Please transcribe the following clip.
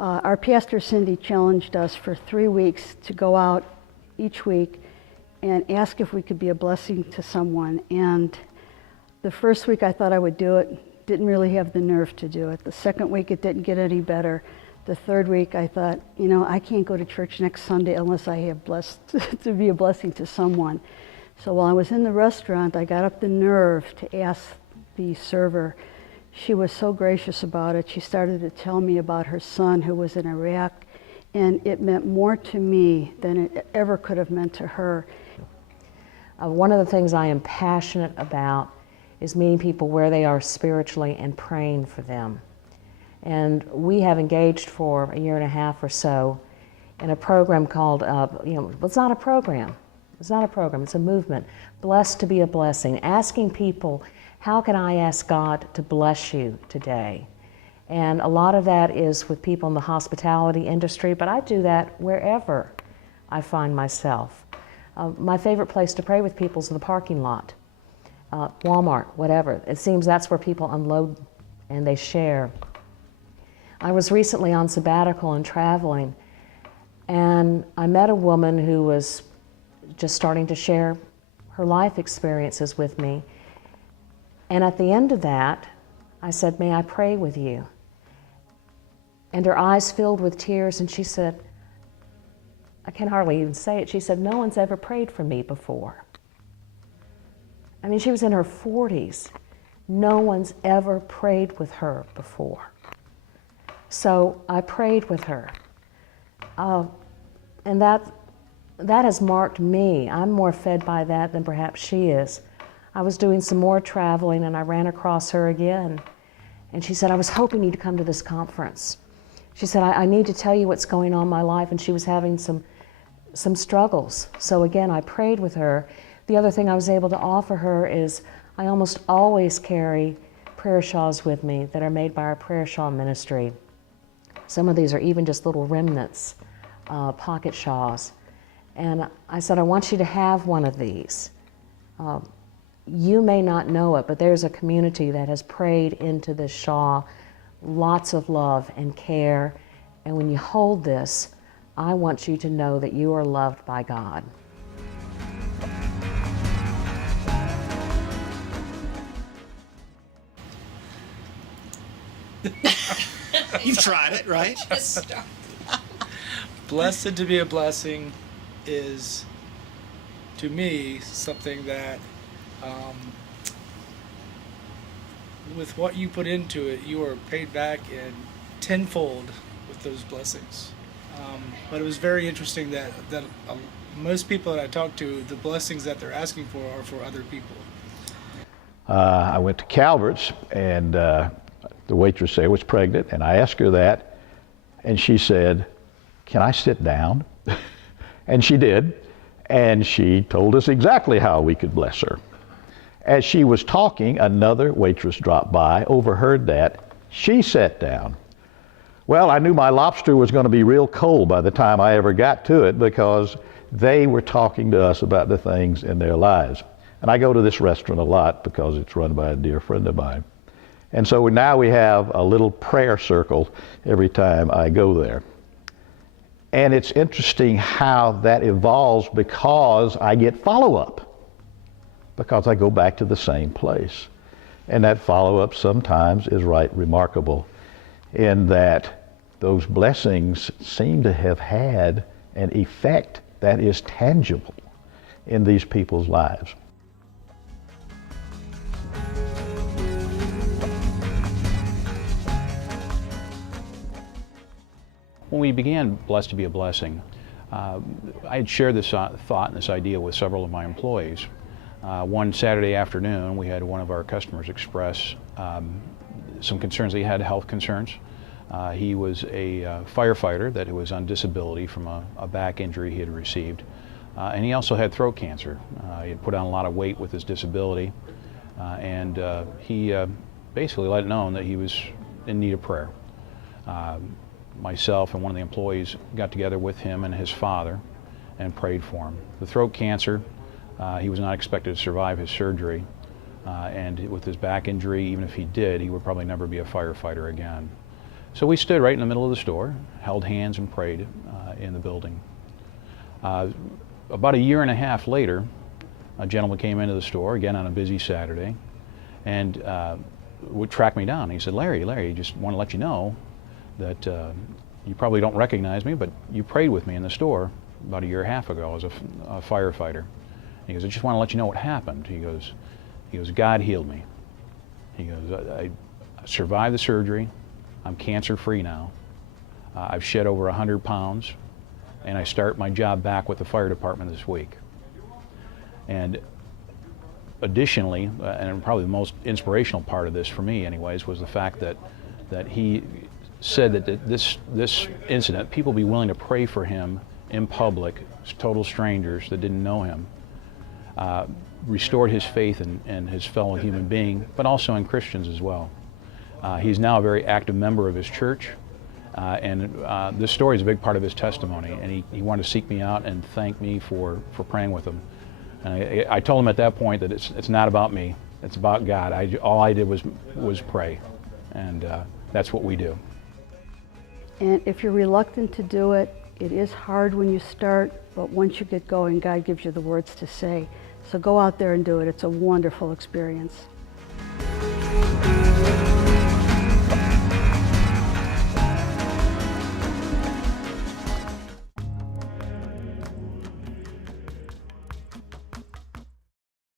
Our pastor, Cindy, challenged us for 3 weeks to go out each week and ask if we could be a blessing to someone. And the first week I thought I would do it, didn't really have the nerve to do it. The second week it didn't get any better. The third week I thought, I can't go to church next Sunday unless I have blessed to be a blessing to someone. So while I was in the restaurant, I got up the nerve to ask the server. She was so gracious about it. She started to tell me about her son who was in Iraq, and it meant more to me than it ever could have meant to her. One of the things I am passionate about is meeting people where they are spiritually and praying for them. And we have engaged for 1.5 years or so in a program called, it's not a program. It's not a program, it's a movement. Blessed to be a blessing. Asking people, how can I ask God to bless you today? And a lot of that is with people in the hospitality industry, but I do that wherever I find myself. My favorite place to pray with people is in the parking lot, Walmart, whatever. It seems that's where people unload and they share. I was recently on sabbatical and traveling, and I met a woman who was just starting to share her life experiences with me. And at the end of that, I said, "May I pray with you?" And her eyes filled with tears, and she said, I can hardly even say it, she said, "No one's ever prayed for me before." I mean, she was in her 40s. No one's ever prayed with her before. So I prayed with her. And that has marked me. I'm more fed by that than perhaps she is. I was doing some more traveling and I ran across her again. And she said, "I was hoping you'd come to this conference." She said, I need to tell you what's going on in my life. And she was having some struggles. So again, I prayed with her. The other thing I was able to offer her is I almost always carry prayer shawls with me that are made by our prayer shawl ministry. Some of these are even just little remnants, pocket shawls. And I said, I want you to have one of these. You may not know it, but there's a community that has prayed into this shawl lots of love and care. And when you hold this, I want you to know that you are loved by God. You've tried it, right? Blessed to be a blessing is, to me, something that, with what you put into it, you are paid back in tenfold with those blessings. But it was very interesting that most people that I talk to, the blessings that they're asking for are for other people. I went to Calvert's, and the waitress there was pregnant, and I asked her that, and she said, "Can I sit down?" And she did, and she told us exactly how we could bless her. As she was talking, another waitress dropped by, overheard that. She sat down. Well, I knew my lobster was going to be real cold by the time I ever got to it, because they were talking to us about the things in their lives. And I go to this restaurant a lot because it's run by a dear friend of mine. And so now we have a little prayer circle every time I go there. And it's interesting how that evolves, because I get follow-up, because I go back to the same place. And that follow-up sometimes is right remarkable, in that those blessings seem to have had an effect that is tangible in these people's lives. When we began Blessed to be a Blessing, I had shared this thought and this idea with several of my employees. One Saturday afternoon, we had one of our customers express some concerns. He had health concerns. He was a firefighter that was on disability from a back injury he had received. And he also had throat cancer. He had put on a lot of weight with his disability. And he basically let it known that he was in need of prayer. Myself and one of the employees got together with him and his father and prayed for him. The throat cancer, he was not expected to survive his surgery. And with his back injury, even if he did, he would probably never be a firefighter again. So we stood right in the middle of the store, held hands and prayed in the building. About a year and a half later, a gentleman came into the store, again on a busy Saturday, and would track me down. He said, Larry, just want to let you know that you probably don't recognize me, but you prayed with me in the store about a year and a half ago as a firefighter. He goes, I just want to let you know what happened. He goes, God healed me. He goes, I survived the surgery. I'm cancer-free now. I've shed over 100 pounds, and I start my job back with the fire department this week. And additionally, and probably the most inspirational part of this for me anyways, was the fact that he said that this incident, people be willing to pray for him in public, total strangers that didn't know him, restored his faith in his fellow human being, but also in Christians as well. He's now a very active member of his church, and this story is a big part of his testimony, and he wanted to seek me out and thank me for praying with him. And I told him at that point that it's not about me, it's about God. All I did was pray, and that's what we do. And if you're reluctant to do it, it is hard when you start, but once you get going, God gives you the words to say. So go out there and do it. It's a wonderful experience.